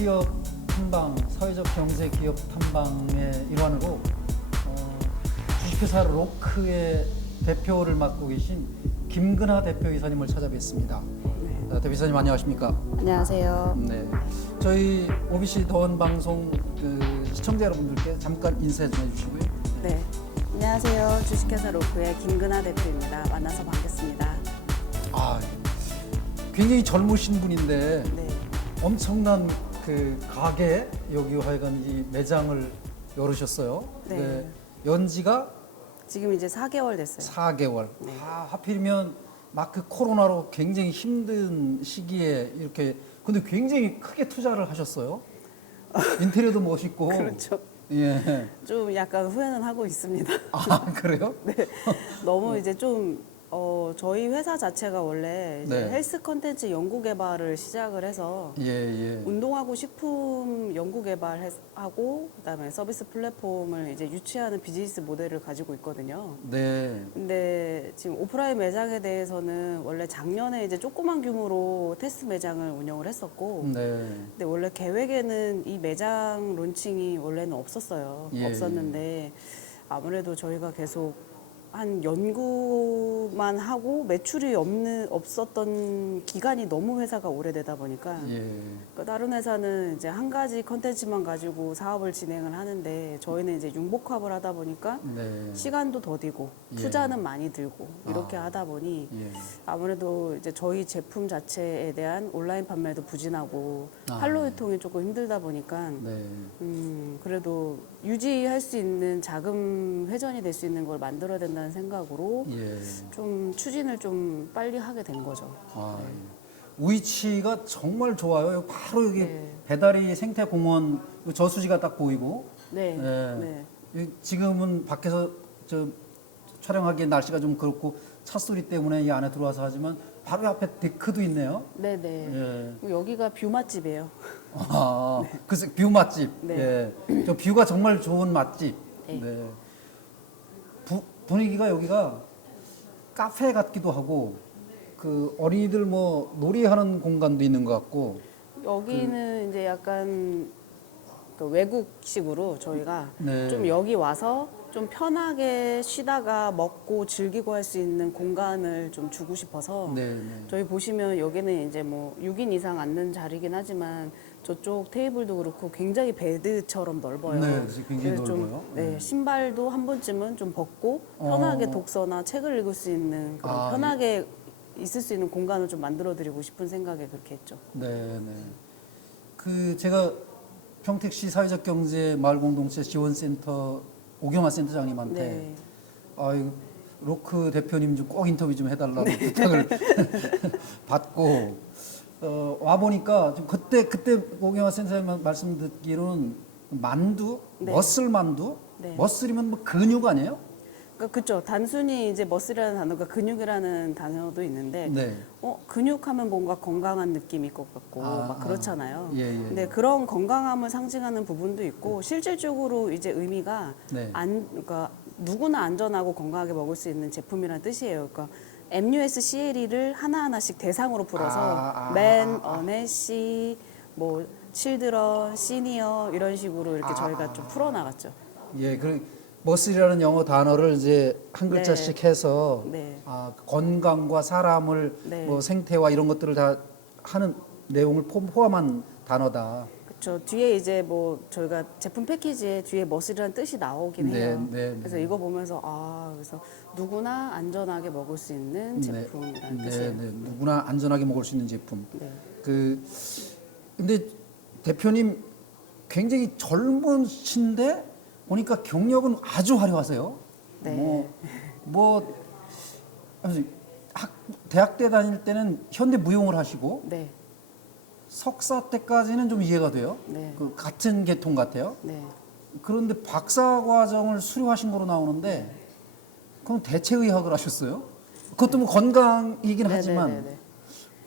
기업 탐방, 사회적 경제 기업 탐방의 일환으로 주식회사 로크의 대표를 맡고 계신 김근하 대표이사님을 찾아뵙습니다. 대표이사님 안녕하십니까? 안녕하세요. 네, 저희 OBC 더원 방송 시청자 여러분들께 잠깐 인사 좀 해주시고요. 네. 안녕하세요. 주식회사 로크의 김근하 대표입니다. 만나서 반갑습니다. 굉장히 젊으신 분인데 네. 엄청난 그 가게 여기 하여간 이 매장을 열으셨어요. 네. 연지가 지금 이제 4개월 됐어요. 4개월. 네. 하필이면 막 그 코로나로 굉장히 힘든 시기에 이렇게 근데 굉장히 크게 투자를 하셨어요. 인테리어도 멋있고. 그렇죠. 예. 좀 약간 후회는 하고 있습니다. 그래요? 네. 너무 이제 좀 저희 회사 자체가 원래 이제 네. 헬스 컨텐츠 연구 개발을 시작을 해서 예. 운동하고 식품 연구 개발하고 그다음에 서비스 플랫폼을 이제 유치하는 비즈니스 모델을 가지고 있거든요. 네. 근데 지금 오프라인 매장에 대해서는 원래 작년에 이제 조그만 규모로 테스트 매장을 운영을 했었고, 네. 근데 원래 계획에는 이 매장 론칭이 원래는 없었어요. 예. 없었는데 아무래도 저희가 계속 한 연구만 하고 매출이 없었던 기간이 너무 회사가 오래되다 보니까 예. 그러니까 다른 회사는 이제 한 가지 컨텐츠만 가지고 사업을 진행을 하는데 저희는 이제 융복합을 하다 보니까 네. 시간도 더디고 예. 투자는 많이 들고 이렇게 하다 보니 예. 아무래도 이제 저희 제품 자체에 대한 온라인 판매도 부진하고 아. 판로 유통이 조금 힘들다 보니까 네. 그래도 유지할 수 있는 자금 회전이 될 수 있는 걸 만들어야 된다는 생각으로 예. 좀 추진을 좀 빨리 하게 된 거죠. 위치가 정말 좋아요. 바로 여기 네. 배다리 생태공원 저수지가 딱 보이고. 네. 네. 네. 지금은 밖에서 촬영하기에 날씨가 좀 그렇고 차 소리 때문에 이 안에 들어와서 하지만 바로 앞에 데크도 있네요. 네네. 예. 여기가 뷰 맛집이에요. 그래서 뷰 맛집. 네. 예. 저 뷰가 정말 좋은 맛집. 네. 네. 분위기가 여기가 카페 같기도 하고 그 어린이들 뭐 놀이하는 공간도 있는 것 같고. 여기는 이제 약간 그 외국식으로 저희가 네. 좀 여기 와서 좀 편하게 쉬다가 먹고 즐기고 할 수 있는 공간을 좀 주고 싶어서 네. 저희 보시면 여기는 이제 뭐 6인 이상 앉는 자리긴 하지만 저쪽 테이블도 그렇고 굉장히 베드처럼 넓어요. 네, 굉장히 그래서 좀, 넓어요. 네, 신발도 한 번쯤은 좀 벗고 편하게 독서나 책을 읽을 수 있는 그런 편하게 있을 수 있는 공간을 좀 만들어 드리고 싶은 생각에 그렇게 했죠. 네. 그 제가 평택시 사회적 경제 마을 공동체 지원센터 오경화 센터장님한테 네. 로크 대표님 좀 꼭 인터뷰 좀 해달라고 부탁을 받고 와 보니까 좀 그때 오경화 센터장 말씀 듣기로는 만두, 네. 머슬 만두, 네. 머슬이면 뭐 근육 아니에요? 그렇죠. 단순히 이제 머슬이라는 단어가 근육이라는 단어도 있는데, 네. 근육하면 뭔가 건강한 느낌일 것 같고 막 그렇잖아요. 예. 근데 그런 건강함을 상징하는 부분도 있고 실질적으로 이제 의미가 네. 그러니까 누구나 안전하고 건강하게 먹을 수 있는 제품이라는 뜻이에요. 그러니까 MUSCLE를 하나하나씩 대상으로 풀어서 맨, 어네시, 뭐 칠드런, 시니어 이런 식으로 이렇게 저희가 좀 풀어나갔죠. 예, 그 머슬이라는 영어 단어를 이제 한 글자씩 해서 네. 건강과 사람을 네. 뭐 생태와 이런 것들을 다 하는 내용을 포함한 단어다. 그렇죠. 뒤에 이제 뭐 저희가 제품 패키지에 뒤에 머슬이라는 뜻이 나오긴 해요. 그래서 이거 보면서 그래서 누구나 안전하게 먹을 수 있는 제품이라는 뜻이에요. 누구나 안전하게 먹을 수 있는 제품. 네. 근데 대표님 굉장히 젊으신데 보니까 경력은 아주 화려하세요. 네. 대학 때 다닐 때는 현대 무용을 하시고 네. 석사 때까지는 좀 이해가 돼요. 네. 그 같은 계통 같아요. 네. 그런데 박사 과정을 수료하신 거로 나오는데 그럼 대체의학을 하셨어요? 그것도 뭐 건강이긴 하지만 네네네네.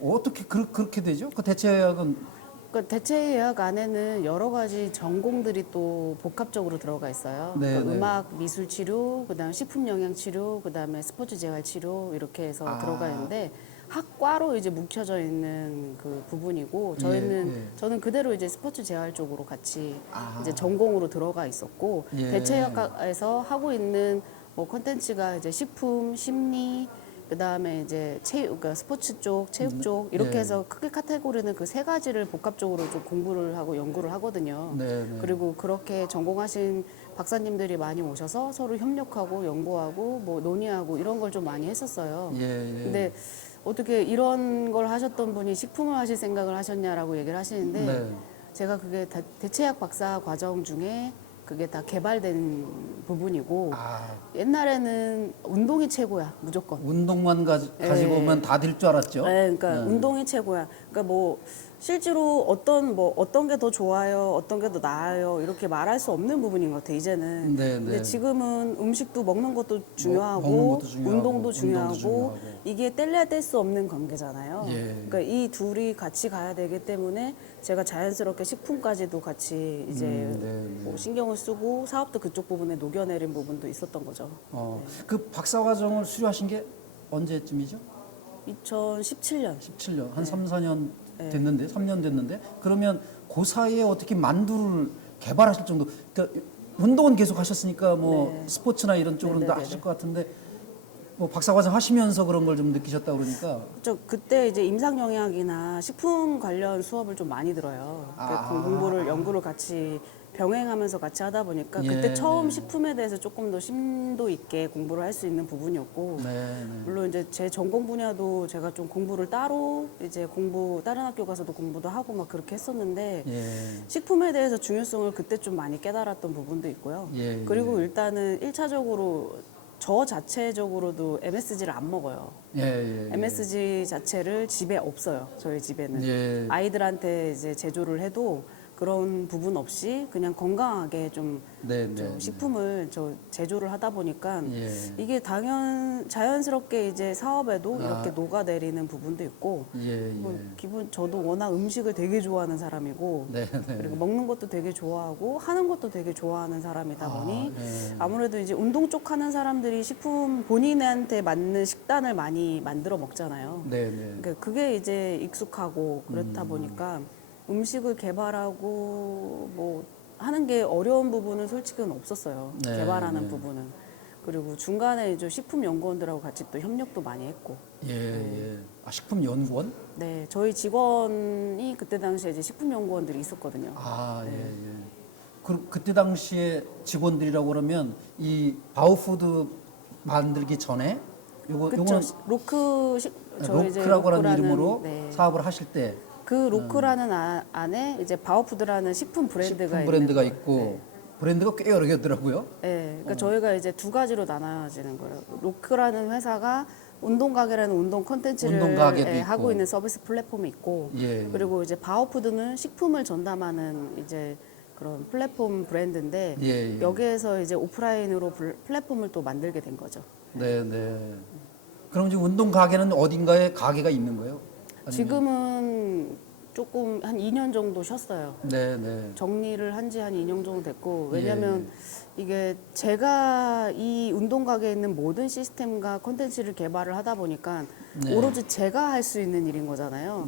어떻게 그렇게 되죠? 그 대체의학은 그 대체의학 안에는 여러 가지 전공들이 또 복합적으로 들어가 있어요. 네, 그러니까 네. 음악, 미술 치료, 그다음 식품 영양 치료, 그다음에 스포츠 재활 치료 이렇게 해서 들어가 있는데 학과로 이제 묵혀져 있는 그 부분이고 저는 그대로 이제 스포츠 재활 쪽으로 같이 이제 전공으로 들어가 있었고 대체학과에서 하고 있는 뭐 콘텐츠가 이제 식품, 심리, 그다음에 이제 그러니까 스포츠 쪽, 체육 쪽 이렇게 해서 크게 카테고리는 그 세 가지를 복합적으로 좀 공부를 하고 연구를 하거든요. 그리고 그렇게 전공하신 박사님들이 많이 오셔서 서로 협력하고 연구하고 뭐 논의하고 이런 걸 좀 많이 했었어요. 근데 어떻게 이런 걸 하셨던 분이 식품을 하실 생각을 하셨냐라고 얘기를 하시는데 제가 그게 대체학 박사 과정 중에 그게 다 개발된 부분이고 옛날에는 운동이 최고야 무조건. 운동만 가지고 오면 다 될 줄 알았죠. 네, 그러니까 운동이 최고야. 그러니까 뭐 실제로 어떤 게 더 좋아요, 어떤 게 더 나아요 이렇게 말할 수 없는 부분인 것 같아 이제는. 근데 지금은 음식도 먹는 것도 중요하고, 먹는 것도 중요하고, 운동도 중요하고 이게 뗄래야 뗄 수 없는 관계잖아요. 예. 그러니까 이 둘이 같이 가야 되기 때문에 제가 자연스럽게 식품까지도 같이 이제 뭐 신경을 쓰고 사업도 그쪽 부분에 녹여내린 부분도 있었던 거죠. 그 박사과정을 수료하신 게 언제쯤이죠? 2017년. 17년, 한 3, 4년 됐는데, 3년 됐는데, 그러면 그 사이에 어떻게 만두를 개발하실 정도, 그러니까 운동은 계속 하셨으니까 뭐 스포츠나 이런 쪽으로는 다 하실 것 같은데, 뭐 박사과정 하시면서 그런 걸 좀 느끼셨다 그러니까. 그때 이제 임상영양이나 식품 관련 수업을 좀 많이 들어요. 공부를 연구를 같이 병행하면서 같이 하다 보니까 그때 처음 식품에 대해서 조금 더 심도 있게 공부를 할 수 있는 부분이었고 물론 이제 제 전공 분야도 제가 좀 공부를 따로 이제 다른 학교 가서도 공부도 하고 막 그렇게 했었는데 식품에 대해서 중요성을 그때 좀 많이 깨달았던 부분도 있고요. 그리고 일단은 1차적으로 저 자체적으로도 MSG를 안 먹어요. MSG 자체를 집에 없어요. 저희 집에는. 아이들한테 이제 제조를 해도 그런 부분 없이 그냥 건강하게 좀 식품을 제조를 하다 보니까 이게 자연스럽게 이제 사업에도 이렇게 녹아내리는 부분도 있고 뭐 저도 워낙 음식을 되게 좋아하는 사람이고 그리고 먹는 것도 되게 좋아하고 하는 것도 되게 좋아하는 사람이다 보니 아무래도 이제 운동 쪽 하는 사람들이 식품 본인한테 맞는 식단을 많이 만들어 먹잖아요. 그러니까 그게 이제 익숙하고 그렇다 보니까 음식을 개발하고 뭐 하는 게 어려운 부분은 솔직히는 없었어요. 개발하는 부분은. 그리고 중간에 이제 식품연구원들하고 같이 또 협력도 많이 했고. 식품연구원? 네, 저희 직원이 그때 당시에 이제 식품연구원들이 있었거든요. 그때 당시에 직원들이라고 그러면 이 바우푸드 만들기 전에 요거는 로크라고 하는 이름으로 사업을 하실 때 그 로크라는 안에 이제 바오푸드라는 식품 브랜드가 있고 브랜드가 꽤 여러 개더라고요. 그러니까 저희가 이제 두 가지로 나눠지는 거예요. 로크라는 회사가 운동 가게라는 운동 콘텐츠를 하고 있는 서비스 플랫폼이 있고, 그리고 이제 바오푸드는 식품을 전담하는 이제 그런 플랫폼 브랜드인데 여기에서 이제 오프라인으로 플랫폼을 또 만들게 된 거죠. 그럼 지금 운동 가게는 어딘가에 가게가 있는 거예요? 지금은 조금 한 2년 정도 쉬었어요. 정리를 한 지 한 2년 정도 됐고 왜냐하면 이게 제가 이 운동 가게에 있는 모든 시스템과 콘텐츠를 개발을 하다 보니까 오로지 제가 할 수 있는 일인 거잖아요.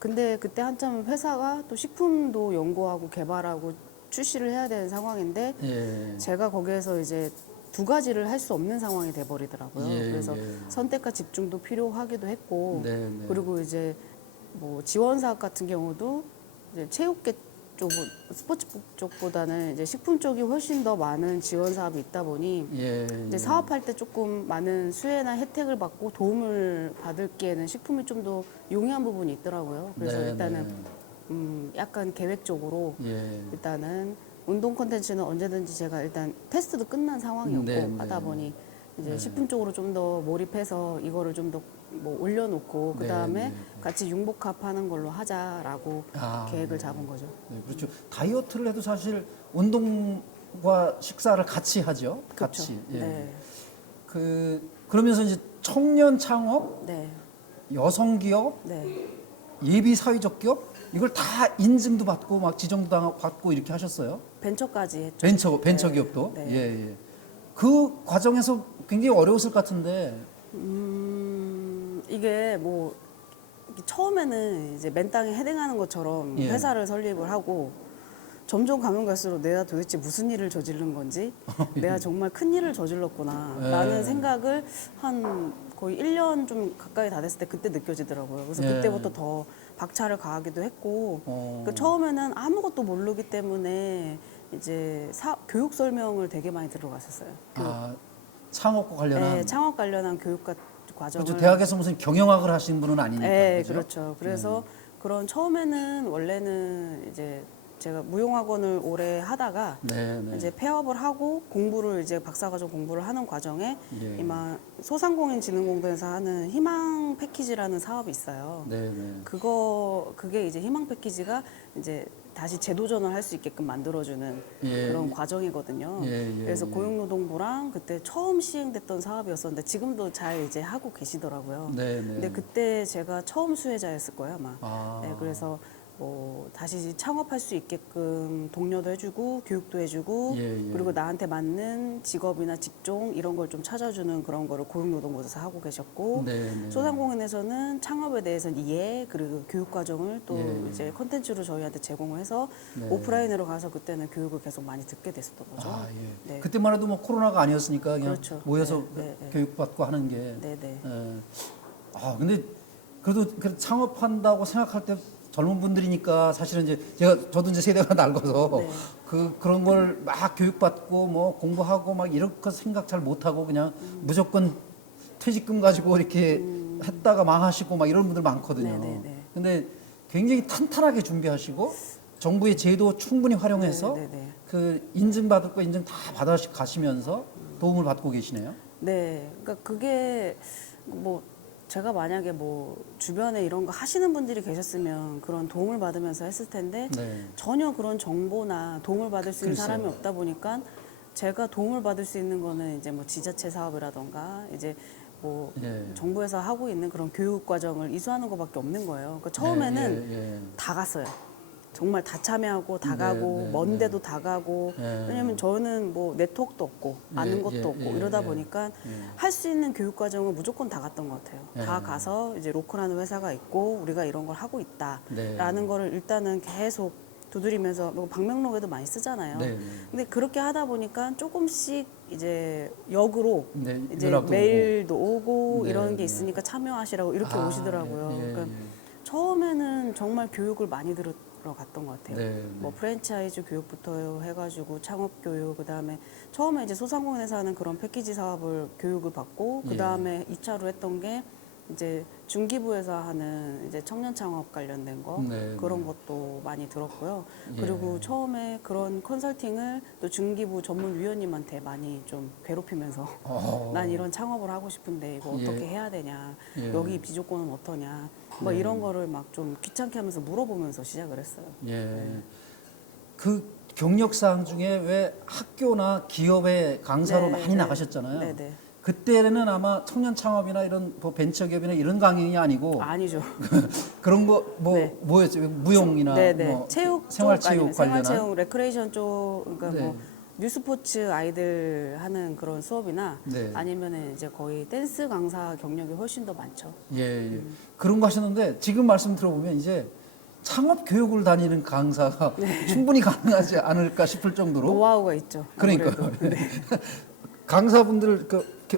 근데 그때 한참 회사가 또 식품도 연구하고 개발하고 출시를 해야 되는 상황인데 제가 거기에서 이제 두 가지를 할 수 없는 상황이 돼버리더라고요. 그래서 선택과 집중도 필요하기도 했고, 그리고 이제 뭐 지원 사업 같은 경우도 이제 체육계 쪽, 스포츠 쪽보다는 이제 식품 쪽이 훨씬 더 많은 지원 사업이 있다 보니 이제 사업할 때 조금 많은 수혜나 혜택을 받고 도움을 받을기에는 식품이 좀 더 용이한 부분이 있더라고요. 그래서 일단은 약간 계획적으로 일단은 운동 콘텐츠는 언제든지 제가 일단 테스트도 끝난 상황이었고 하다 보니 이제 식품 쪽으로 좀 더 몰입해서 이거를 좀 더 뭐 올려놓고 그 다음에 같이 융복합하는 걸로 하자라고 계획을 잡은 거죠. 그렇죠. 다이어트를 해도 사실 운동과 식사를 같이 하죠. 같이. 그러면서 이제 청년 창업, 여성 기업, 예비 사회적 기업 이걸 다 인증도 받고 막 지정도 받고 이렇게 하셨어요. 벤처까지 했죠. 벤처 기업도. 그 과정에서 굉장히 어려웠을 것 같은데. 이게 뭐 처음에는 이제 맨 땅에 헤딩하는 것처럼 예. 회사를 설립을 하고 점점 가면 갈수록 내가 도대체 무슨 일을 저지른 건지 내가 정말 큰 일을 저질렀구나 라는 예. 생각을 한 거의 1년 좀 가까이 다 됐을 때 그때 느껴지더라고요. 그래서 예. 그때부터 더 박차를 가하기도 했고 어. 처음에는 아무것도 모르기 때문에 이제 교육 설명을 되게 많이 들어갔었어요. 창업과 관련한. 네, 창업 관련한 교육 과정을. 그렇죠. 대학에서 무슨 경영학을 하신 분은 아니니까. 네, 그죠? 그렇죠. 그래서 그런 처음에는 원래는 이제 제가 무용학원을 오래 하다가 네, 네. 이제 폐업을 하고 공부를 이제 박사과정 공부를 하는 과정에 예. 이만 소상공인진흥공단에서 하는 희망 패키지라는 사업이 있어요. 네, 네. 그게 이제 희망 패키지가 이제 다시 재도전을 할 수 있게끔 만들어주는 예. 그런 과정이거든요. 예, 예, 그래서 예. 고용노동부랑 그때 처음 시행됐던 사업이었었는데 지금도 잘 이제 하고 계시더라고요. 네, 네. 근데 그때 제가 처음 수혜자였을 거예요, 아마. 아. 네, 그래서 뭐 다시 창업할 수 있게끔 독려도 해주고 교육도 해주고 예, 예. 그리고 나한테 맞는 직업이나 직종 이런 걸 좀 찾아주는 그런 거를 고용노동부에서 하고 계셨고 네, 네. 소상공인에서는 창업에 대해서는 이해 그리고 교육 과정을 또 예. 이제 컨텐츠로 저희한테 제공을 해서 네. 오프라인으로 가서 그때는 교육을 계속 많이 듣게 됐었던 거죠. 아, 예. 네. 그때만 해도 뭐 코로나가 아니었으니까 그냥 그렇죠. 모여서 네, 네, 교육받고 하는 게. 네, 네. 예. 아, 근데 그래도 창업한다고 생각할 때 젊은 분들이니까 사실은 이제 저도 이제 세대가 낡아서 네. 그런 걸 막 교육받고 뭐 공부하고 막 이런 거 생각 잘 못하고 그냥 무조건 퇴직금 가지고 이렇게 했다가 망하시고 막 이런 분들 많거든요. 네, 네, 네. 근데 굉장히 탄탄하게 준비하시고 정부의 제도 충분히 활용해서 네, 네, 네. 그 인증받을 거 인증 다 받아 가시면서 도움을 받고 계시네요. 네, 그러니까 그게 뭐 제가 만약에 뭐 주변에 이런 거 하시는 분들이 계셨으면 그런 도움을 받으면서 했을 텐데 네. 전혀 그런 정보나 도움을 받을 수 있는 글쎄요. 사람이 없다 보니까 제가 도움을 받을 수 있는 거는 이제 뭐 지자체 사업이라던가 이제 뭐 예. 정부에서 하고 있는 그런 교육 과정을 이수하는 것밖에 없는 거예요. 그러니까 처음에는 예, 예, 예. 다 갔어요. 정말 다 참여하고 다 네, 가고 네, 먼 네. 데도 다 가고 예. 왜냐면 저는 뭐 네트워크도 없고 아는 예, 것도 예, 없고 예, 이러다 예. 보니까 예. 할 수 있는 교육 과정을 무조건 다 갔던 것 같아요. 예. 다 가서 이제 로컬하는 회사가 있고 우리가 이런 걸 하고 네. 있다라는 거를 일단은 계속 두드리면서 뭐 방명록에도 많이 쓰잖아요. 네, 네. 근데 그렇게 하다 보니까 조금씩 이제 역으로 네, 이제 연락도 메일도 오고 네, 이런 게 네. 있으니까 참여하시라고 이렇게 아, 오시더라고요. 예, 예, 그러니까 예. 처음에는 정말 교육을 많이 들어갔던 것 같아요. 네, 뭐 네. 프랜차이즈 교육부터 해가지고 창업 교육, 그다음에 처음에 이제 소상공인에서 하는 그런 패키지 사업을 교육을 받고 예. 그다음에 2차로 했던 게 이제 중기부에서 하는 이제 청년 창업 관련된 거 네, 그런 네. 것도 많이 들었고요. 예. 그리고 처음에 그런 컨설팅을 또 중기부 전문위원님한테 많이 좀 괴롭히면서 난 이런 창업을 하고 싶은데 이거 예. 어떻게 해야 되냐, 예. 여기 비조건은 어떠냐, 뭐 네. 이런 거를 막 좀 귀찮게 하면서 물어보면서 시작을 했어요. 예. 그 경력 사항 중에 왜 학교나 기업에 강사로 네, 많이 네. 나가셨잖아요. 네네. 그때는 아마 청년 창업이나 이런 뭐 벤처기업이나 이런 강연이 아니고 아니죠. 그런 거 뭐 네. 뭐였죠? 무용이나 네네. 뭐 체육 생활체육 쪽 관련한 생활체육, 레크레이션 쪽, 그러니까 네. 뭐 뉴스포츠 아이들 하는 그런 수업이나 네. 아니면은 이제 거의 댄스 강사 경력이 훨씬 더 많죠. 예, 예. 그런 거 하셨는데 지금 말씀 들어보면 이제 창업 교육을 다니는 강사가 충분히 가능하지 않을까 싶을 정도로 노하우가 있죠. 그러니까요. 아무래도. 네. 강사분들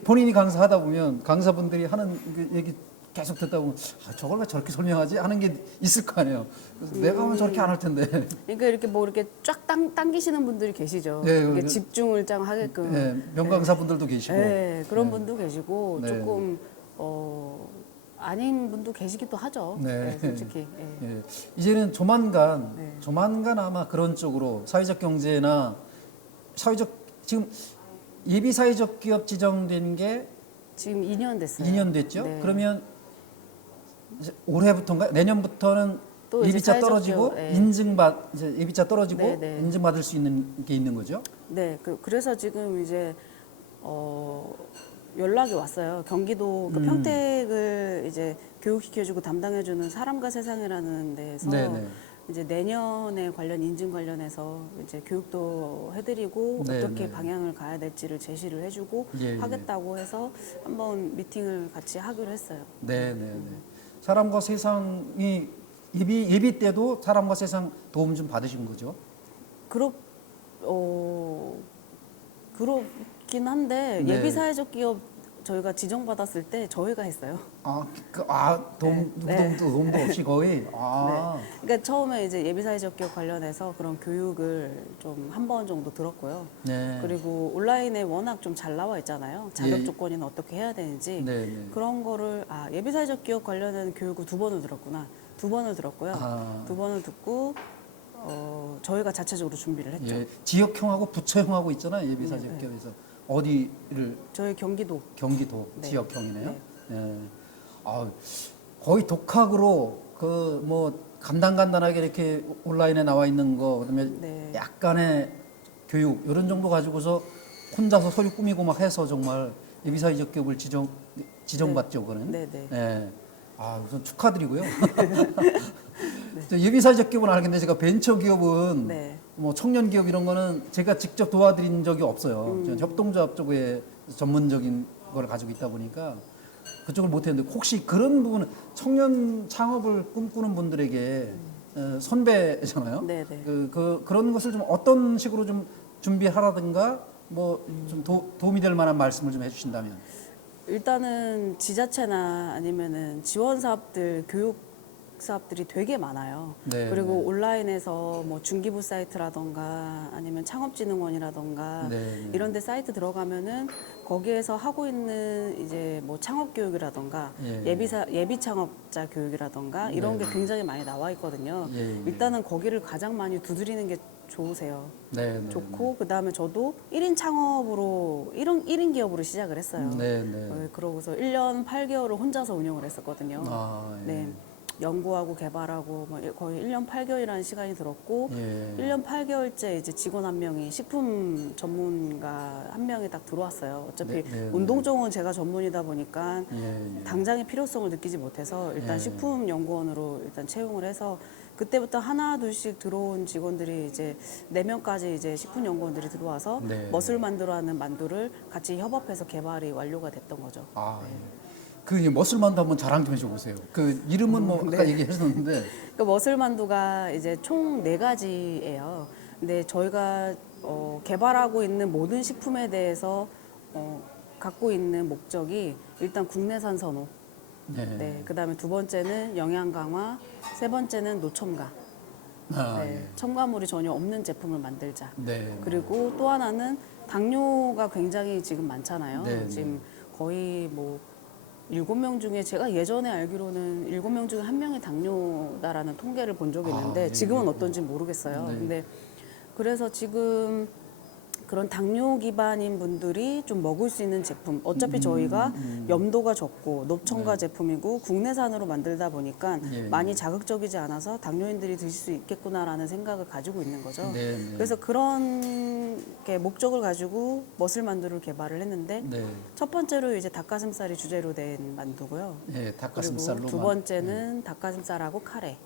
본인이 강사하다 보면 강사분들이 하는 그 얘기 계속 듣다 보면 저걸 왜 저렇게 설명하지 하는 게 있을 거 아니에요. 그래서 내가 하면 저렇게 안 할 텐데. 그러니까 이렇게 뭐 이렇게 쫙 당기시는 분들이 계시죠. 네, 이게 집중을 짱 하게끔. 네, 명강사분들도 계시고. 네, 그런 네. 분도 계시고 네. 조금 아닌 분도 계시기도 하죠. 네. 네, 솔직히. 예. 예, 이제는 조만간 네. 아마 그런 쪽으로 사회적 경제나 지금 예비 사회적 기업 지정된 게 지금 2년 됐어요. 2년 됐죠. 네. 그러면 이제 올해부터인가 내년부터는 또 이제 예비자 사회적 떨어지고 기업, 예. 이제 예비자 떨어지고 네, 네. 인증받을 수 있는 게 있는 거죠. 네, 그래서 지금 이제 연락이 왔어요. 경기도 그 평택을 이제 교육시켜주고 담당해주는 사람과 세상이라는 데서 네, 네. 이제 내년에 관련 인증 관련해서 이제 교육도 해드리고 네, 어떻게 네. 방향을 가야 될지를 제시를 해주고 예, 예. 하겠다고 해서 한번 미팅을 같이 하기로 했어요. 네, 네, 네. 사람과 세상이 예비 때도 사람과 세상 도움 좀 받으신 거죠? 그렇 그렇긴 한데 네. 예비 사회적 기업 저희가 지정받았을 때 저희가 했어요. 도움, 네. 도움도 없이 거의. 그러니까 처음에 이제 예비 사회적 기업 관련해서 그런 교육을 좀 한 번 정도 들었고요. 네. 그리고 온라인에 워낙 좀 잘 나와 있잖아요. 자격 예. 조건이나 어떻게 해야 되는지 네, 네. 그런 거를 예비 사회적 기업 관련된 교육을 2번을 들었구나. 2번을 들었고요. 아. 2번을 듣고 저희가 자체적으로 준비를 했죠. 예. 지역형하고 부처형하고 있잖아요. 예비 네. 사회적기업에서 어디를 저희 경기도 경기도 네. 지역형이네요. 네. 예. 거의 독학으로 그 뭐 간단하게 이렇게 온라인에 나와 있는 거 그다음에 네. 약간의 교육 이런 정도 가지고서 혼자서 서류 꾸미고 막 해서 정말 예비사회적 기업을 지정받죠, 그거는. 네, 네. 예. 우선 축하드리고요. 예비사회적 기업은 알겠는데 제가 벤처 기업은 네. 뭐 청년 기업 이런 거는 제가 직접 도와드린 적이 없어요. 저는 협동조합 쪽에 전문적인 걸 가지고 있다 보니까 그쪽을 못했는데 혹시 그런 부분 청년 창업을 꿈꾸는 분들에게 선배잖아요. 네, 네. 그런 것을 좀 어떤 식으로 좀 준비하라든가 뭐 좀 도움이 될 만한 말씀을 좀 해주신다면. 일단은 지자체나 아니면은 지원 사업들, 교육 사업들이 되게 많아요. 네, 그리고 네. 온라인에서 뭐 중기부 사이트라던가 아니면 창업진흥원이라던가 네, 네. 이런 데 사이트 들어가면은 거기에서 하고 있는 이제 뭐 창업 교육이라던가 예. 예비 창업자 교육이라던가 이런 네, 게 굉장히 많이 나와 있거든요. 예, 예. 일단은 거기를 가장 많이 두드리는 게 좋으세요. 네, 네, 좋고 그다음에 저도 1인 창업으로 1인 기업으로 시작을 했어요. 네, 네. 그러고서 1년 8개월을 혼자서 운영을 했었거든요. 예. 네. 연구하고 개발하고 뭐 거의 1년 8개월이라는 시간이 들었고 예. 1년 8개월째 이제 직원 한 명이 식품 전문가 한 명이 딱 들어왔어요. 어차피 네, 네, 운동종은 제가 전문이다 보니까 예. 당장의 필요성을 느끼지 못해서 일단 예. 식품 연구원으로 일단 채용을 해서 그때부터 하나 둘씩 들어온 직원들이 이제 4명까지 이제 식품 연구원들이 들어와서 네. 멋을 만들어하는 만두를 같이 협업해서 개발이 완료가 됐던 거죠. 예. 그 머슬만두 한번 자랑 좀 해줘보세요. 그 이름은 뭐 아까 얘기하셨는데. 그 머슬 만두가 이제 총 4가지예요. 근데 저희가 개발하고 있는 모든 식품에 대해서 갖고 있는 목적이 일단 국내산 선호. 네. 네. 그다음에 2번째는 영양 강화, 3번째는 노첨가. 네. 첨가물이 전혀 없는 제품을 만들자. 네. 그리고 또 하나는 당뇨가 굉장히 지금 많잖아요. 네, 지금 거의 뭐 7명 중에 제가 예전에 알기로는 7명 중에 1명이 당뇨다라는 통계를 본 적이 있는데 네, 지금은 네, 어떤지 모르겠어요. 네. 근데 그래서 지금 그런 당뇨 기반인 분들이 좀 먹을 수 있는 제품. 어차피 저희가 염도가 적고 노첨가 제품이고 국내산으로 만들다 보니까 예, 많이 자극적이지 않아서 당뇨인들이 드실 수 있겠구나라는 생각을 가지고 있는 거죠. 네, 네. 그래서 그런 게 목적을 가지고 머슬 만두를 개발을 했는데 네. 첫 번째로 이제 닭가슴살이 주재로 된 만두고요. 예, 닭가슴살로. 그리고 2번째는 닭가슴살하고 카레.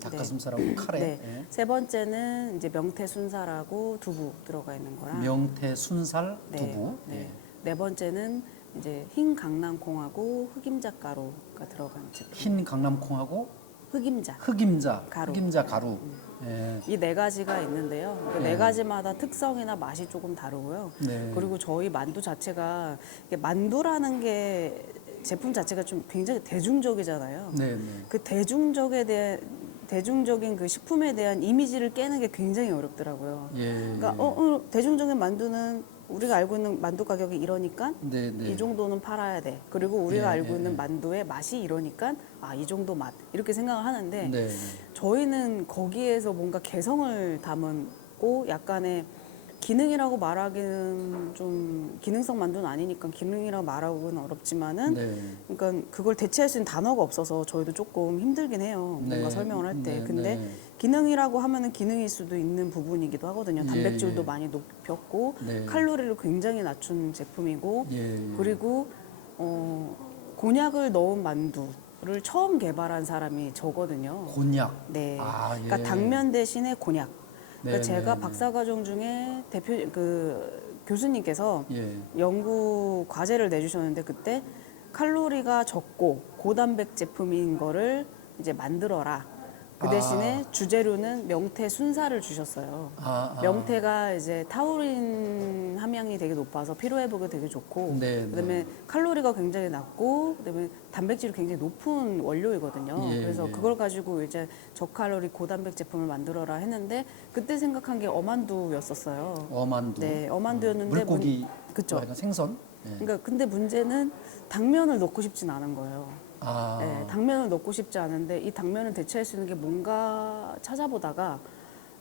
닭가슴살하고 카레. 네. 예. 3번째는 이제 명태 순살하고 두부 들어가 있는 거랑. 명태 순살 네. 두부. 네. 4번째는 이제 흰 강낭콩하고 흑임자 가루가 들어간 제품. 흰 강남콩하고 흑임자. 흑임자 가루. 흑임자 가루. 예. 이 4가지가 있는데요. 그 네. 4가지마다 특성이나 맛이 조금 다르고요. 네. 그리고 저희 만두 자체가 이게 만두라는 게 제품 자체가 좀 굉장히 대중적이잖아요. 네, 네. 그 대중적인 그 식품에 대한 이미지를 깨는 게 굉장히 어렵더라고요. 예. 그러니까 대중적인 만두는 우리가 알고 있는 만두 가격이 이러니까 네, 네. 이 정도는 팔아야 돼. 그리고 우리가 예, 알고 예, 있는 예. 만두의 맛이 이러니까 이 정도 맛 이렇게 생각을 하는데 네. 저희는 거기에서 뭔가 개성을 담고 약간의 기능이라고 말하기는 좀 기능성 만두는 아니니까 기능이라고 말하기는 어렵지만은 네. 그러니까 그걸 대체할 수 있는 단어가 없어서 저희도 조금 힘들긴 해요. 뭔가 네. 설명을 할 때. 네, 근데 네. 기능이라고 하면은 기능일 수도 있는 부분이기도 하거든요. 단백질도 예. 많이 높였고 네. 칼로리를 굉장히 낮춘 제품이고 예. 그리고 곤약을 넣은 만두. 처음 개발한 사람이 저거든요. 곤약. 네. 아, 예. 그러니까 당면 대신에 곤약. 그러니까 네, 제가 네, 박사과정 중에 교수님께서 예. 연구 과제를 내주셨는데 그때 칼로리가 적고 고단백 제품인 거를 이제 만들어라. 그 대신에 주재료는 명태 순살을 주셨어요. 명태가 이제 타우린 함량이 되게 높아서 피로 회복에 되게 좋고, 네, 그다음에 칼로리가 굉장히 낮고, 그다음에 단백질이 굉장히 높은 원료이거든요. 예, 그래서 예. 그걸 가지고 이제 저칼로리 고단백 제품을 만들어라 했는데 그때 생각한 게 어만두였었어요. 어만두. 네, 어만두였는데 물고기. 그쵸. 약간 생선. 예. 그러니까 근데 문제는 당면을 넣고 싶진 않은 거예요. 아. 네, 당면을 넣고 싶지 않은데 이 당면을 대체할 수 있는 게 뭔가 찾아보다가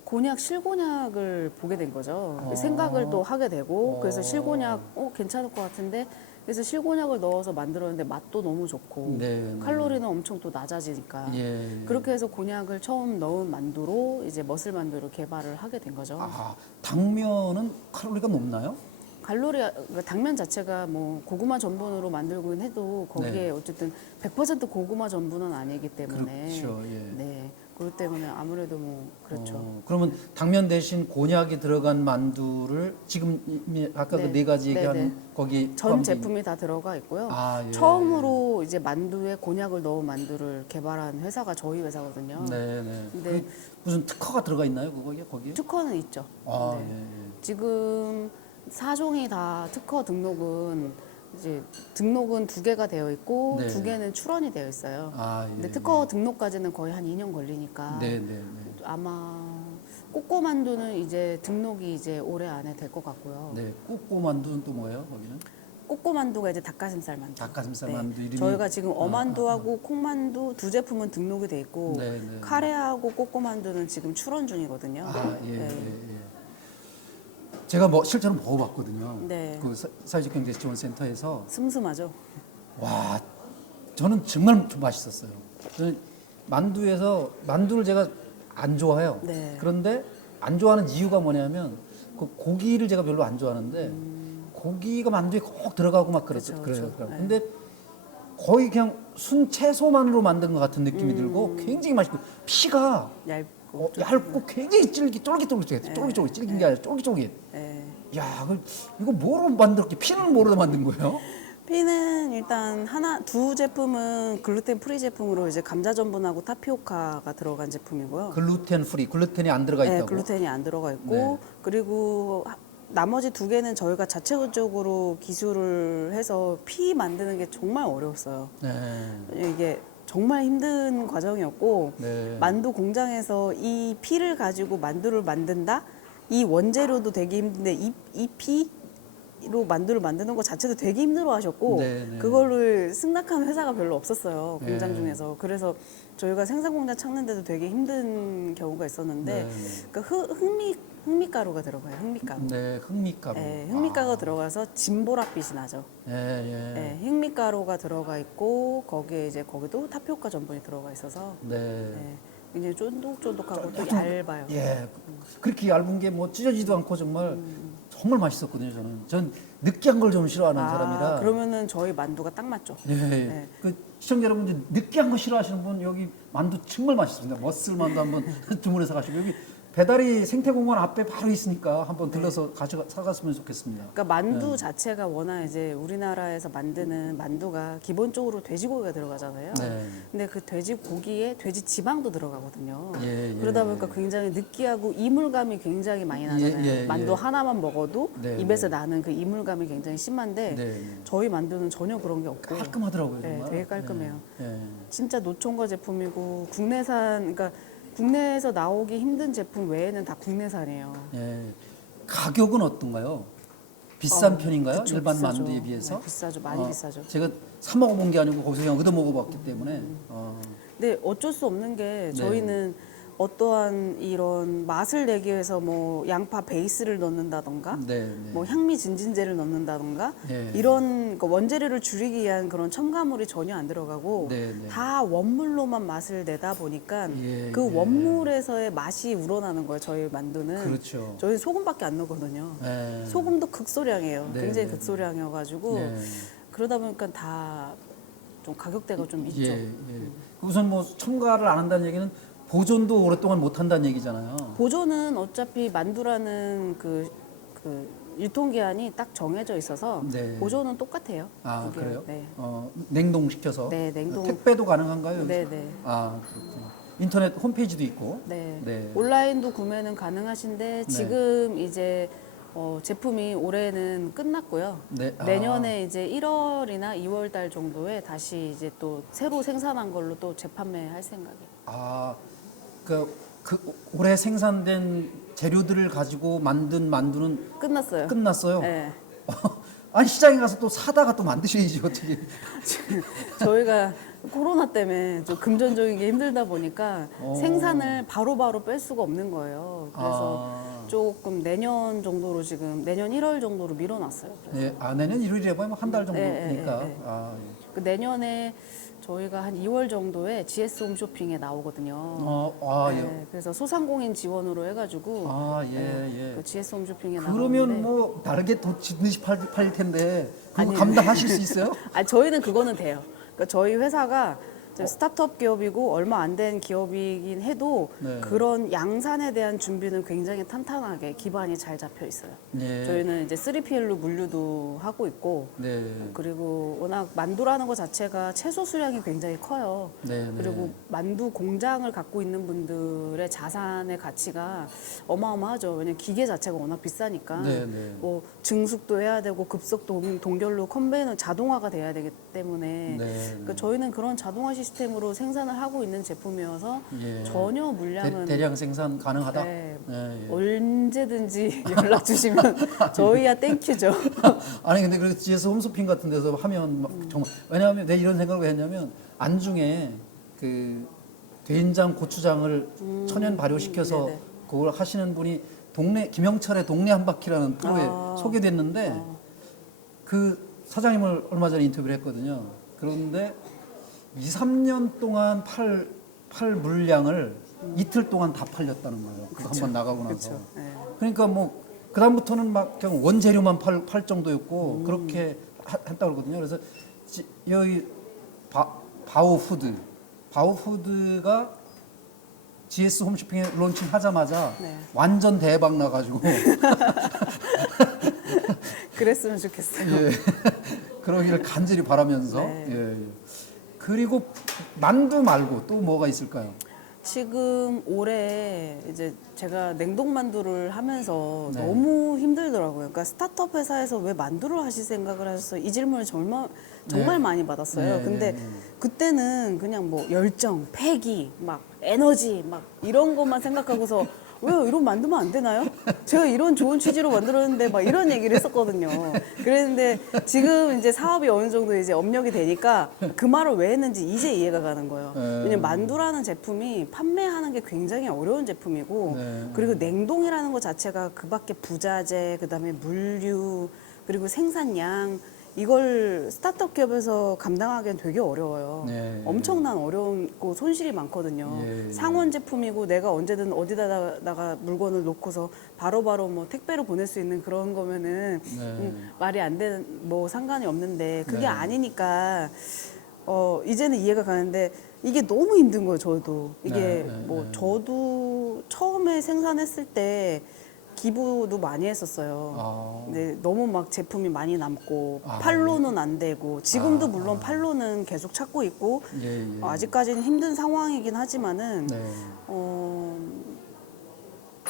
곤약, 실곤약을 보게 된 거죠. 생각을 또 하게 되고 그래서 실곤약 괜찮을 것 같은데 그래서 실곤약을 넣어서 만들었는데 맛도 너무 좋고 네, 칼로리는 엄청 또 낮아지니까 예. 그렇게 해서 곤약을 처음 넣은 만두로 이제 머슬 만두를 개발을 하게 된 거죠. 아, 당면은 칼로리가 높나요? 그러니까 당면 자체가 뭐 고구마 전분으로 만들긴 해도 거기에 네. 어쨌든 100% 고구마 전분은 아니기 때문에 그렇죠. 예. 네. 그렇기 때문에 아무래도 뭐 그렇죠. 그러면 당면 대신 곤약이 들어간 만두를 지금 아까 그 네. 네 가지 얘기한 네, 네. 거기 전 포함된- 제품이 다 들어가 있고요. 아, 예. 처음으로 이제 만두에 곤약을 넣은 만두를 개발한 회사가 저희 회사거든요. 네, 네. 근데 그 무슨 특허가 들어가 있나요? 거기에? 특허는 있죠. 아, 네. 예, 예. 지금 4종이 다 특허 등록은 이제 등록은 2개가 되어 있고 네. 2개는 출원이 되어 있어요. 아, 예. 근데 특허 등록까지는 거의 한 2년 걸리니까 네, 네, 네. 아마 꼬꼬만두는 이제 등록이 이제 올해 안에 될 것 같고요. 네. 꼬꼬만두는 또 뭐예요? 거기는? 꼬꼬만두가 이제 닭가슴살 만두. 닭가슴살 네. 만두 이름이 저희가 지금 어만두하고 콩만두 두 제품은 등록이 돼 있고 네, 네. 카레하고 꼬꼬만두는 지금 출원 중이거든요. 아, 예, 네. 예, 예. 제가 실제로 먹어봤거든요. 네. 그 사회적 경제 지원센터에서 슴슴하죠. 와, 저는 정말 좀 맛있었어요. 저는 만두를 제가 안 좋아해요. 네. 그런데 안 좋아하는 이유가 뭐냐면 그 고기를 제가 별로 안 좋아하는데 고기가 만두에 꼭 들어가고 막 그쵸, 그래요. 그쵸. 네. 근데 거의 그냥 순 채소만으로 만든 것 같은 느낌이 들고 굉장히 맛있고 피가 얇고 얇고 굉장히 쫄깃쫄깃해. 쫄깃쫄깃 질긴 게 아니라 쫄깃쫄깃. 네. 야, 이거 뭐로 만들었게? 피는 뭐로 만든 거예요? 피는 일단 두 제품은 글루텐 프리 제품으로 이제 감자 전분하고 타피오카가 들어간 제품이고요. 글루텐 프리, 글루텐이 안 들어가 네, 있다고. 글루텐이 안 들어가 있고 네. 그리고 나머지 2개는 저희가 자체적으로 기술을 해서 피 만드는 게 정말 어려웠어요. 네. 이게 정말 힘든 과정이었고 네. 만두 공장에서 이 피를 가지고 만두를 만든다? 이 원재료도 되게 힘든데 이 피로 만두를 만드는 것 자체도 되게 힘들어 하셨고 네, 네. 그거를 승낙한 회사가 별로 없었어요. 공장 네. 중에서. 그래서 저희가 생산 공장 찾는데도 되게 힘든 경우가 있었는데 네. 그러니까 흑미가루가 들어가요. 흑미가루. 네, 흑미가루. 네, 흑미가루가 들어가서 진보랏빛이 나죠. 예, 예. 네, 흑미가루가 들어가 있고 거기에 이제 거기도 타피오카 전분이 들어가 있어서 네. 네, 굉장히 쫀득쫀득하고 또 얇아요. 예. 그렇게 얇은 게 뭐 찢어지도 않고 정말 맛있었거든요, 저는. 전 느끼한 걸 좀 싫어하는 사람이라. 그러면은 저희 만두가 딱 맞죠. 예. 네. 그 시청자 여러분들 느끼한 거 싫어하시는 분 여기 만두 정말 맛있습니다. 머슬 만두 한번 주문해서 가시고 여기 배달이 생태공원 앞에 바로 있으니까 한번 들러서 사갔으면 좋겠습니다. 그러니까 만두 자체가 워낙 이제 우리나라에서 만드는 만두가 기본적으로 돼지고기가 들어가잖아요. 네. 근데 그 돼지고기에 돼지 지방도 들어가거든요. 예, 예. 그러다 보니까 굉장히 느끼하고 이물감이 굉장히 많이 나잖아요. 예, 예, 만두 예. 하나만 먹어도 네, 입에서 네. 나는 그 이물감이 굉장히 심한데 네. 저희 만두는 전혀 그런 게 없고 깔끔하더라고요, 네, 정말. 되게 깔끔해요. 예. 진짜 노총과 제품이고 그러니까 국내에서 나오기 힘든 제품 외에는 다 국내산이에요. 예. 가격은 어떤가요? 비싼 편인가요? 그쵸, 일반 비싸죠. 만두에 비해서? 네, 비싸죠. 많이 비싸죠. 제가 사 먹어본 게 아니고 거기서 그냥 얻어 먹어봤기 때문에. 근데 어쩔 수 없는 게 네. 저희는 어떠한 이런 맛을 내기 위해서 뭐 양파 베이스를 넣는다던가 네, 네. 뭐 향미 진진제를 넣는다던가 네. 이런 그 원재료를 줄이기 위한 그런 첨가물이 전혀 안 들어가고 네, 네. 다 원물로만 맛을 내다 보니까 예, 그 예. 원물에서의 맛이 우러나는 거예요. 저희 만두는. 그렇죠. 저희 소금밖에 안 넣거든요. 예. 소금도 극소량이에요. 네, 굉장히 네, 극소량이어가지고 네. 그러다 보니까 다 좀 가격대가 좀 있죠. 예, 예. 우선 뭐 첨가를 안 한다는 얘기는 보존도 오랫동안 못 한다는 얘기잖아요. 보존은 어차피 만두라는 그 유통기한이 딱 정해져 있어서 네. 보존은 똑같아요. 아, 그게. 그래요? 네. 냉동시켜서. 네, 냉동. 택배도 가능한가요? 여기서? 네, 네. 아, 그렇군요. 인터넷 홈페이지도 있고. 네. 네. 온라인도 구매는 가능하신데 지금 이제 제품이 올해는 끝났고요. 네. 아. 내년에 이제 1월이나 2월 달 정도에 다시 이제 또 새로 생산한 걸로 또 재판매할 생각이에요. 아, 그 올해 생산된 재료들을 가지고 만든 만두는 끝났어요. 끝났어요. 네. 아니 시장에 가서 또 사다가 또 만드셔야지 어떻게? 저희가 코로나 때문에 좀 금전적인 게 힘들다 보니까 생산을 바로바로 뺄 수가 없는 거예요. 그래서 조금 내년 정도로 지금 내년 1월 정도로 밀어놨어요. 그래서. 네, 아 내년 1월이라고 하면 한 달 정도니까. 네, 네, 네. 아, 그 내년에 저희가 한 2월 정도에 GS 홈쇼핑에 나오거든요. 예. 네, 그래서 소상공인 지원으로 해가지고 아, 예, 네, 예. 그 GS 홈쇼핑에 그러면 나오는데 뭐 다르게 더 짓듯이 팔 텐데 그거 아니, 감당하실 수 있어요? 저희는 그거는 돼요. 그러니까 저희 회사가 스타트업 기업이고 얼마 안 된 기업이긴 해도 네. 그런 양산에 대한 준비는 굉장히 탄탄하게 기반이 잘 잡혀 있어요. 네. 저희는 이제 3PL로 물류도 하고 있고 네. 그리고 워낙 만두라는 것 자체가 채소 수량이 굉장히 커요. 네, 네. 그리고 만두 공장을 갖고 있는 분들의 자산의 가치가 어마어마하죠. 왜냐면 기계 자체가 워낙 비싸니까. 네, 네. 뭐 증숙도 해야 되고 급속 동결로 컨베이너 자동화가 돼야 되기 때문에 네. 그러니까 저희는 그런 자동화 시스템으로 생산을 하고 있는 제품이어서 예. 전혀 물량은 대량 생산 가능하다. 네, 예, 예. 언제든지 연락 주시면 저희야 땡큐죠. 아니 근데 그 GS 홈쇼핑 같은 데서 하면 막 정말 왜냐하면 내가 이런 생각을 왜 했냐면 안중에 그 된장 고추장을 천연 발효시켜서 네네. 그걸 하시는 분이 김영철의 동네 한 바퀴라는 프로에 소개됐는데 그 사장님을 얼마 전에 인터뷰를 했거든요. 그런데 2, 3년 동안 팔 물량을 이틀 동안 다 팔렸다는 거예요. 그거 한번 나가고 나서. 그쵸. 네. 그러니까 뭐 그다음부터는 막 그냥 원재료만 팔 정도였고 그렇게 했다고 그러거든요. 그래서 여기 바오푸드가 GS 홈쇼핑에 론칭하자마자 네. 완전 대박 나가지고 그랬으면 좋겠어요. 예, 그러기를 간절히 바라면서 네. 예, 예. 그리고 만두 말고 또 뭐가 있을까요? 지금 올해 이제 제가 냉동 만두를 하면서 네. 너무 힘들더라고요. 그러니까 스타트업 회사에서 왜 만두를 하실 생각을 하셨어요? 이 질문을 정말 네. 많이 받았어요. 네, 근데 네, 네. 그때는 그냥 뭐 열정, 패기, 막 에너지, 막 이런 것만 생각하고서 왜 이런 만들면 안 되나요? 제가 이런 좋은 취지로 만들었는데 막 이런 얘기를 했었거든요. 그랬는데 지금 이제 사업이 어느 정도 이제 업력이 되니까 그 말을 왜 했는지 이제 이해가 가는 거예요. 왜냐면 만두라는 제품이 판매하는 게 굉장히 어려운 제품이고 네. 그리고 냉동이라는 것 자체가 그 밖에 부자재, 그다음에 물류, 그리고 생산량 이걸 스타트업 기업에서 감당하기엔 되게 어려워요. 네. 엄청난 어려움고 손실이 많거든요. 예, 예. 상원 제품이고 내가 언제든 어디다가 물건을 놓고서 바로바로 뭐 택배로 보낼 수 있는 그런 거면은 네. 말이 안 되는 뭐 상관이 없는데 그게 네. 아니니까 이제는 이해가 가는데 이게 너무 힘든 거예요. 저도 이게 네, 네, 뭐 네. 저도 처음에 생산했을 때 기부도 많이 했었어요. 아. 근데 너무 막 제품이 많이 남고 아, 팔로는 안 되고 지금도 물론 팔로는 계속 찾고 있고 예, 예. 아직까지는 힘든 상황이긴 하지만은 네.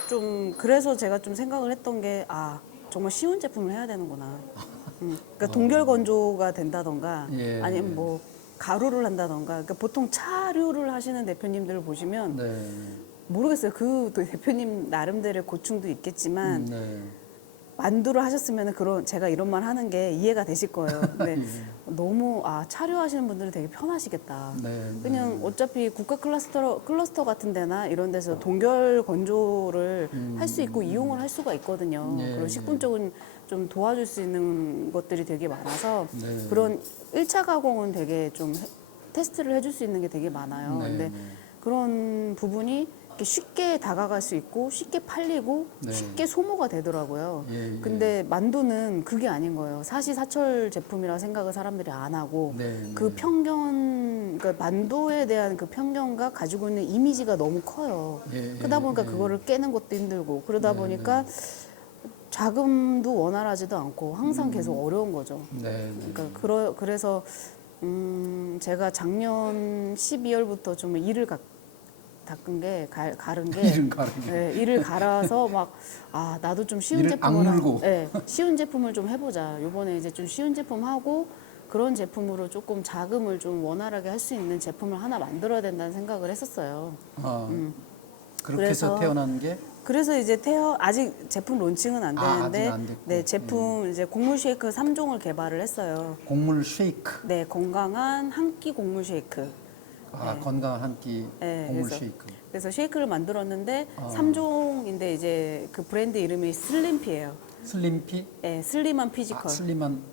좀 그래서 제가 좀 생각을 했던 게 정말 쉬운 제품을 해야 되는구나. 그러니까 동결 건조가 된다던가 예. 아니면 뭐 가루를 한다던가. 그러니까 보통 차류를 하시는 대표님들을 보시면 네. 모르겠어요. 그 대표님 나름대로의 고충도 있겠지만 네. 만두를 하셨으면 제가 이런 말 하는 게 이해가 되실 거예요. 근데 예. 너무 차려하시는 분들은 되게 편하시겠다. 네. 그냥 어차피 국가 클러스터 같은 데나 이런 데서 동결 건조를 할 수 있고 이용을 할 수가 있거든요. 예, 그리고 식품적인 좀 도와줄 수 있는 것들이 되게 많아서 네. 그런 1차 가공은 되게 좀 테스트를 해줄 수 있는 게 되게 많아요. 네, 근데 네. 그런 부분이 이렇게 쉽게 다가갈 수 있고 쉽게 팔리고 네. 쉽게 소모가 되더라고요. 예, 예. 근데 만두는 그게 아닌 거예요. 사시사철 제품이라 생각을 사람들이 안 하고 네, 그 네. 편견, 그러니까 만두에 대한 그 편견과 가지고 있는 이미지가 너무 커요. 예, 그러다 보니까 예. 그거를 깨는 것도 힘들고 그러다 네, 보니까 자금도 원활하지도 않고 항상 계속 어려운 거죠. 네, 네. 그러니까 그래서 제가 작년 12월부터 좀 일을 닦은 게 가른 게 이름 가르기. 네, 일을 갈아서 막 나도 좀 쉬운 일을 제품을 악물고. 네, 쉬운 제품을 좀 해보자. 이번에 이제 좀 쉬운 제품 하고 그런 제품으로 조금 자금을 좀 원활하게 할 수 있는 제품을 하나 만들어야 된다는 생각을 했었어요. 아, 그렇게 그래서 해서 태어난 게 그래서 이제 아직 제품 론칭은 안 되는데 아직 안 됐고. 네, 제품 이제 곡물 쉐이크 3종을 개발을 했어요. 곡물 쉐이크. 네, 건강한 한 끼 곡물 쉐이크. 건강한 한 끼 네, 곡물 그래서 쉐이크. 그래서 쉐이크를 만들었는데 3종인데 이제 그 브랜드 이름이 슬림피예요. 슬림피? 네, 슬림한 피지컬. 슬림한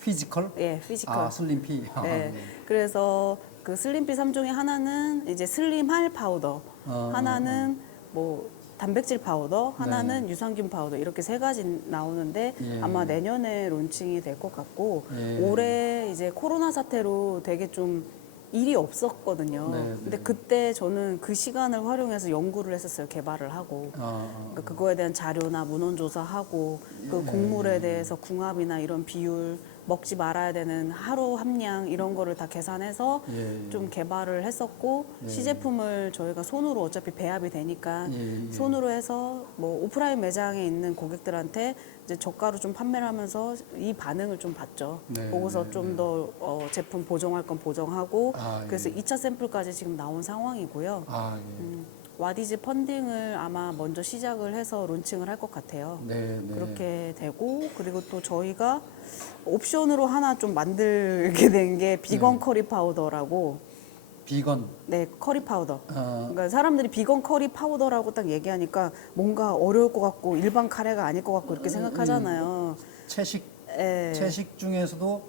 피지컬? 예, 피지컬. 슬림피. 네. 그래서 그 슬림피 3종의 하나는 이제 슬림할 파우더, 하나는 뭐 단백질 파우더, 하나는 유산균 파우더 이렇게 세 가지 나오는데 예. 아마 내년에 론칭이 될 것 같고 예. 올해 이제 코로나 사태로 되게 좀 일이 없었거든요. 네, 근데 네. 그때 저는 그 시간을 활용해서 연구를 했었어요. 개발을 하고. 그러니까 그거에 대한 자료나 문헌 조사하고 그 곡물에 대해서 궁합이나 이런 비율 먹지 말아야 되는 하루 함량 이런 거를 다 계산해서 예. 좀 개발을 했었고 시제품을 저희가 손으로 어차피 배합이 되니까 예. 손으로 해서 뭐 오프라인 매장에 있는 고객들한테 이제 저가로 좀 판매를 하면서 이 반응을 좀 봤죠. 네, 보고서 좀 더 제품 보정할 건 보정하고 그래서 2차 샘플까지 지금 나온 상황이고요. 와디즈 펀딩을 아마 먼저 시작을 해서 론칭을 할 것 같아요. 네, 네. 그렇게 되고 그리고 또 저희가 옵션으로 하나 좀 만들게 된 게 비건 커리 파우더라고. 비건. 네, 커리 파우더. 그러니까 사람들이 비건 커리 파우더라고 딱 얘기하니까 뭔가 어려울 것 같고 일반 카레가 아닐 것 같고 이렇게 생각하잖아요. 채식 예. 채식 중에서도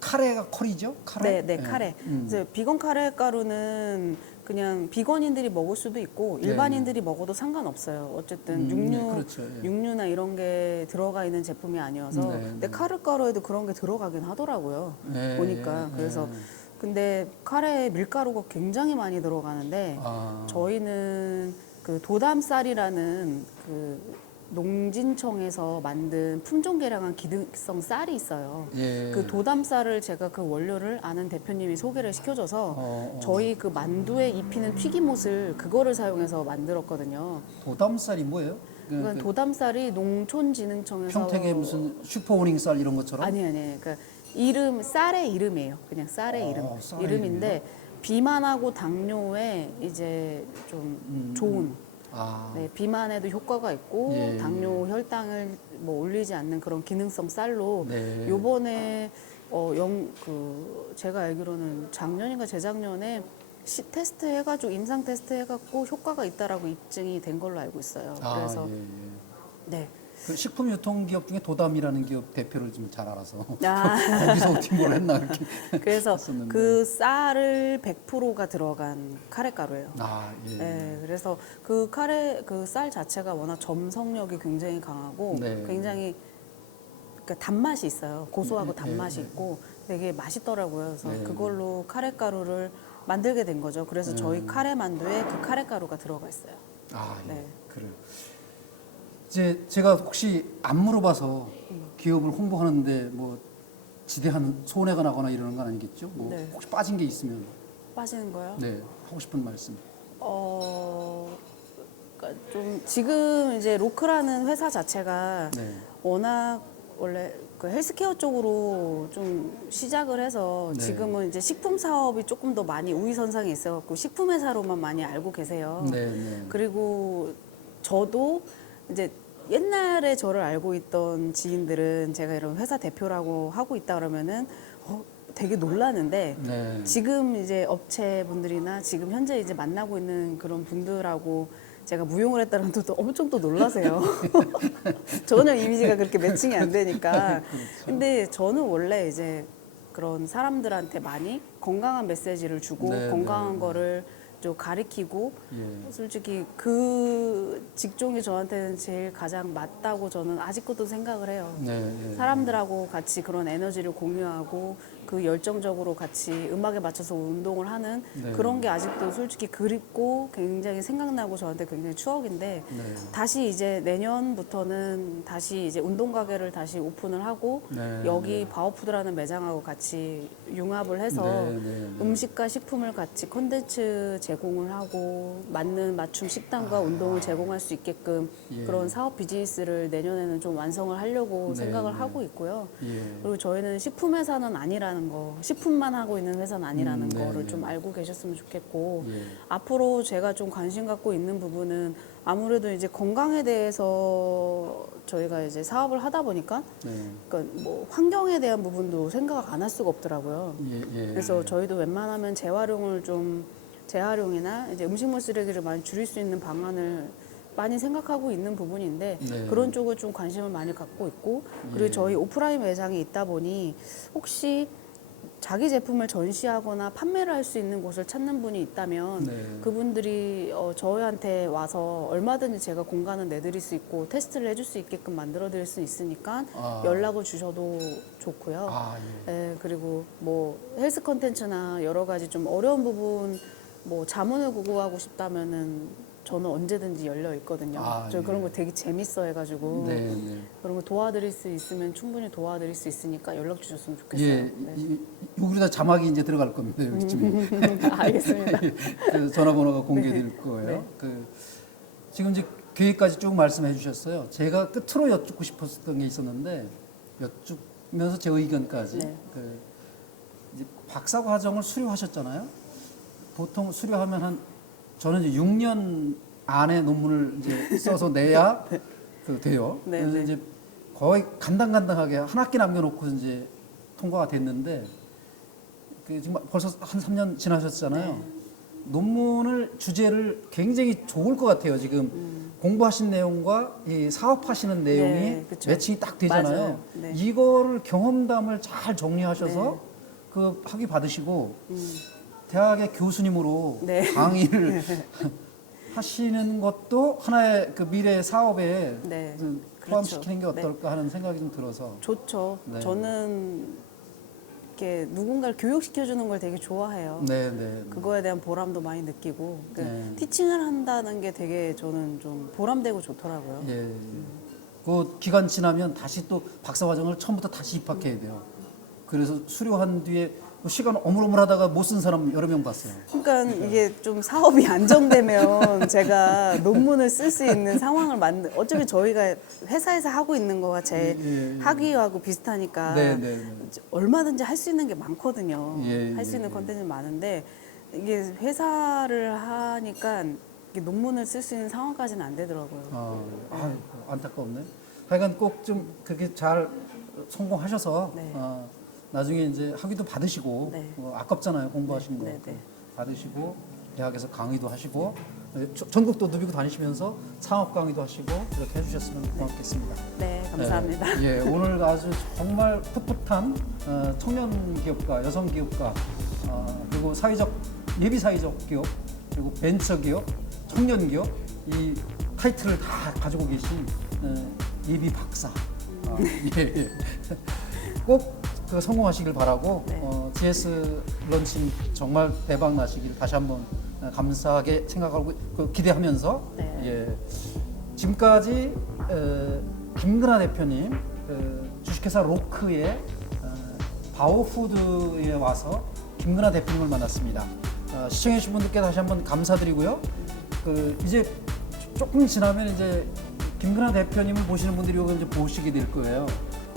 카레가 커리죠? 카레? 네, 카레. 그래서 비건 카레 가루는 그냥 비건인들이 먹을 수도 있고 일반인들이 먹어도 상관없어요. 어쨌든 그렇죠. 예. 육류나 이런 게 들어가 있는 제품이 아니어서. 근데 카레 가루에도 그런 게 들어가긴 하더라고요. 네, 보니까. 그래서 근데 카레에 밀가루가 굉장히 많이 들어가는데 저희는 그 도담쌀이라는 그 농진청에서 만든 품종 개량한 기능성 쌀이 있어요. 예. 그 도담쌀을 제가 그 원료를 아는 대표님이 소개를 시켜줘서 저희 그 만두에 입히는 튀김옷을 그거를 사용해서 만들었거든요. 도담쌀이 뭐예요? 그건 도담쌀이 농촌진흥청에서 평택의 무슨 슈퍼오닝 쌀 이런 것처럼? 아니 그러니까 쌀의 이름이에요. 그냥 쌀의 이름 쌀의 이름인데 비만하고 당뇨에 이제 좀 좋은 네, 비만에도 효과가 있고 예. 당뇨 혈당을 뭐 올리지 않는 그런 기능성 쌀로 네. 요번에 제가 알기로는 작년인가 재작년에 테스트 해가지고 임상 테스트 해갖고 효과가 있다라고 입증이 된 걸로 알고 있어요. 그래서 예. 네. 그 식품 유통기업 중에 도담이라는 기업 대표를 좀 잘 알아서 아. 거기서 어떻게 뭘 했나 이렇게 그래서 했었는데. 그 쌀을 100%가 들어간 카레 가루예요. 예. 네, 그래서 그 쌀 자체가 워낙 점성력이 굉장히 강하고 네. 굉장히 그러니까 단맛이 있어요. 고소하고 단맛이 있고 되게 맛있더라고요. 그래서 그걸로 카레 가루를 만들게 된 거죠. 그래서 저희 카레 만두에 그 카레 가루가 들어가 있어요. 예. 네. 그래요. 이제 제가 혹시 안 물어봐서 기업을 홍보하는데 뭐 지대한 손해가 나거나 이러는 건 아니겠죠? 뭐 네. 혹시 빠진 게 있으면 빠지는 거요? 네 하고 싶은 말씀. 그러니까 좀 지금 이제 로크라는 회사 자체가 네. 워낙 원래 그 헬스케어 쪽으로 좀 시작을 해서 네. 지금은 이제 식품 사업이 조금 더 많이 우위선상에 있어갖고 식품 회사로만 많이 알고 계세요. 네. 그리고 저도 이제 옛날에 저를 알고 있던 지인들은 제가 이런 회사 대표라고 하고 있다 그러면은 되게 놀라는데 네. 지금 이제 업체분들이나 지금 현재 이제 만나고 있는 그런 분들하고 제가 무용을 했다는 또 엄청 또 놀라세요. 전혀 이미지가 그렇게 매칭이 안 되니까. 근데 저는 원래 이제 그런 사람들한테 많이 건강한 메시지를 주고 네, 건강한 네. 거를 좀 가리키고 예. 솔직히 그 직종이 저한테는 제일 가장 맞다고 저는 아직도 생각을 해요. 네, 예. 사람들하고 같이 그런 에너지를 공유하고 그 열정적으로 같이 음악에 맞춰서 운동을 하는 네. 그런 게 아직도 솔직히 그립고 굉장히 생각나고 저한테 굉장히 추억인데 네. 다시 이제 내년부터는 다시 이제 운동 가게를 다시 오픈을 하고 네, 여기 바오푸드라는 매장하고 같이 융합을 해서 네, 네, 네. 음식과 식품을 같이 콘텐츠 제공을 하고 맞는 맞춤 식단과 운동을 제공할 수 있게끔 예. 그런 사업 비즈니스를 내년에는 좀 완성을 하려고 네, 생각을 네. 하고 있고요. 예. 그리고 저희는 식품 회사는 아니라는 거, 식품만 하고 있는 회사는 아니라는 네, 거를 네. 좀 알고 계셨으면 좋겠고 예. 앞으로 제가 좀 관심 갖고 있는 부분은 아무래도 이제 건강에 대해서 저희가 이제 사업을 하다 보니까 네. 그러니까 뭐 환경에 대한 부분도 생각 안 할 수가 없더라고요. 예, 예. 그래서 저희도 웬만하면 재활용이나 이제 음식물 쓰레기를 많이 줄일 수 있는 방안을 많이 생각하고 있는 부분인데 네. 그런 쪽을 좀 관심을 많이 갖고 있고 그리고 예. 저희 오프라인 매장이 있다 보니 혹시 자기 제품을 전시하거나 판매를 할 수 있는 곳을 찾는 분이 있다면 네. 그분들이 저희한테 와서 얼마든지 제가 공간을 내드릴 수 있고 테스트를 해줄 수 있게끔 만들어 드릴 수 있으니까 아. 연락을 주셔도 좋고요. 아, 예. 예, 그리고 뭐 헬스 컨텐츠나 여러 가지 좀 어려운 부분 뭐 자문을 구구하고 싶다면은 저는 언제든지 열려 있거든요. 아, 저 예. 그런 거 되게 재밌어 해가지고 네, 네. 그런 거 도와드릴 수 있으면 충분히 도와드릴 수 있으니까 연락 주셨으면 좋겠어요. 예, 네. 여기다 자막이 이제 들어갈 겁니다. 여기쯤에. 알겠습니다. 그 전화번호가 공개될 네. 거예요. 네. 그 지금 이제 계획까지 쭉 말씀해 주셨어요. 제가 끝으로 여쭙고 싶었던 게 있었는데 여쭙면서 제 의견까지. 네. 그 이제 박사 과정을 수료하셨잖아요. 보통 수료하면 저는 이제 6년 안에 논문을 이제 써서 내야 그 돼요. 네, 그래서 네. 이제 거의 간당간당하게 한 학기 남겨놓고 이제 통과가 됐는데 그 지금 벌써 한 3년 지나셨잖아요. 네. 논문을 주제를 굉장히 좋을 것 같아요. 지금 공부하신 내용과 이 사업하시는 내용이 네, 그쵸. 매칭이 딱 되잖아요. 맞아요. 네. 이거를 경험담을 잘 정리하셔서 네. 그 학위 받으시고 대학의 교수님으로 네. 강의를 하시는 것도 하나의 그 미래 사업에 네. 좀 그렇죠. 포함시키는 게 어떨까 하는 생각이 좀 들어서. 좋죠. 네. 저는 이렇게 누군가를 교육시켜주는 걸 되게 좋아해요. 네, 네. 그거에 대한 보람도 많이 느끼고 그 네. 티칭을 한다는 게 되게 저는 좀 보람되고 좋더라고요. 예. 그 기간 지나면 다시 또 박사 과정을 처음부터 다시 입학해야 돼요. 그래서 수료한 뒤에 시간 어물어물하다가 못 쓴 사람 여러 명 봤어요. 그러니까 이게 좀 사업이 안정되면 제가 논문을 쓸 수 있는 상황을 어차피 저희가 회사에서 하고 있는 거가 제 예, 예. 학위하고 비슷하니까 네, 네, 네. 얼마든지 할 수 있는 게 많거든요. 예, 할 수 예, 있는 예. 컨텐츠 많은데 이게 회사를 하니까 이게 논문을 쓸 수 있는 상황까지는 안 되더라고요. 아이고, 안타깝네. 하여간 꼭 좀 그렇게 잘 성공하셔서 네. 나중에 이제 학위도 받으시고 네. 아깝잖아요. 공부하신 거 네, 네. 받으시고 대학에서 강의도 하시고 전국도 누비고 다니시면서 창업 강의도 하시고 이렇게 해주셨으면 고맙겠습니다. 네, 감사합니다. 네. 예, 오늘 아주 정말 풋풋한 청년 기업가, 여성 기업가, 그리고 예비 사회적 기업, 그리고 벤처 기업, 청년 기업 이 타이틀을 다 가지고 계신 예비 박사. 예. 꼭 그 성공하시길 바라고 네. GS 런칭 정말 대박 나시길 다시 한번 감사하게 생각하고 기대하면서 네. 예. 지금까지 김근하 대표님 주식회사 로크의 바오푸드에 와서 김근하 대표님을 만났습니다. 시청해주신 분들께 다시 한번 감사드리고요. 이제 조금 지나면 이제 김근하 대표님을 보시는 분들이 이거 이제 보시게 될 거예요.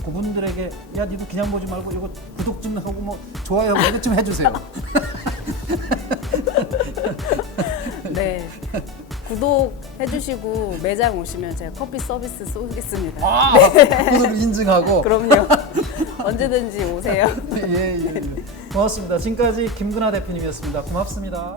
그분들에게 야 니도 그냥 보지 말고 이거 구독 좀 하고 뭐 좋아요 이것 좀 해주세요. 네. 구독해주시고 매장 오시면 제가 커피 서비스 쏘겠습니다. 그걸 인증하고. 그럼요. 언제든지 오세요. 예. 고맙습니다. 지금까지 김근하 대표님이었습니다. 고맙습니다.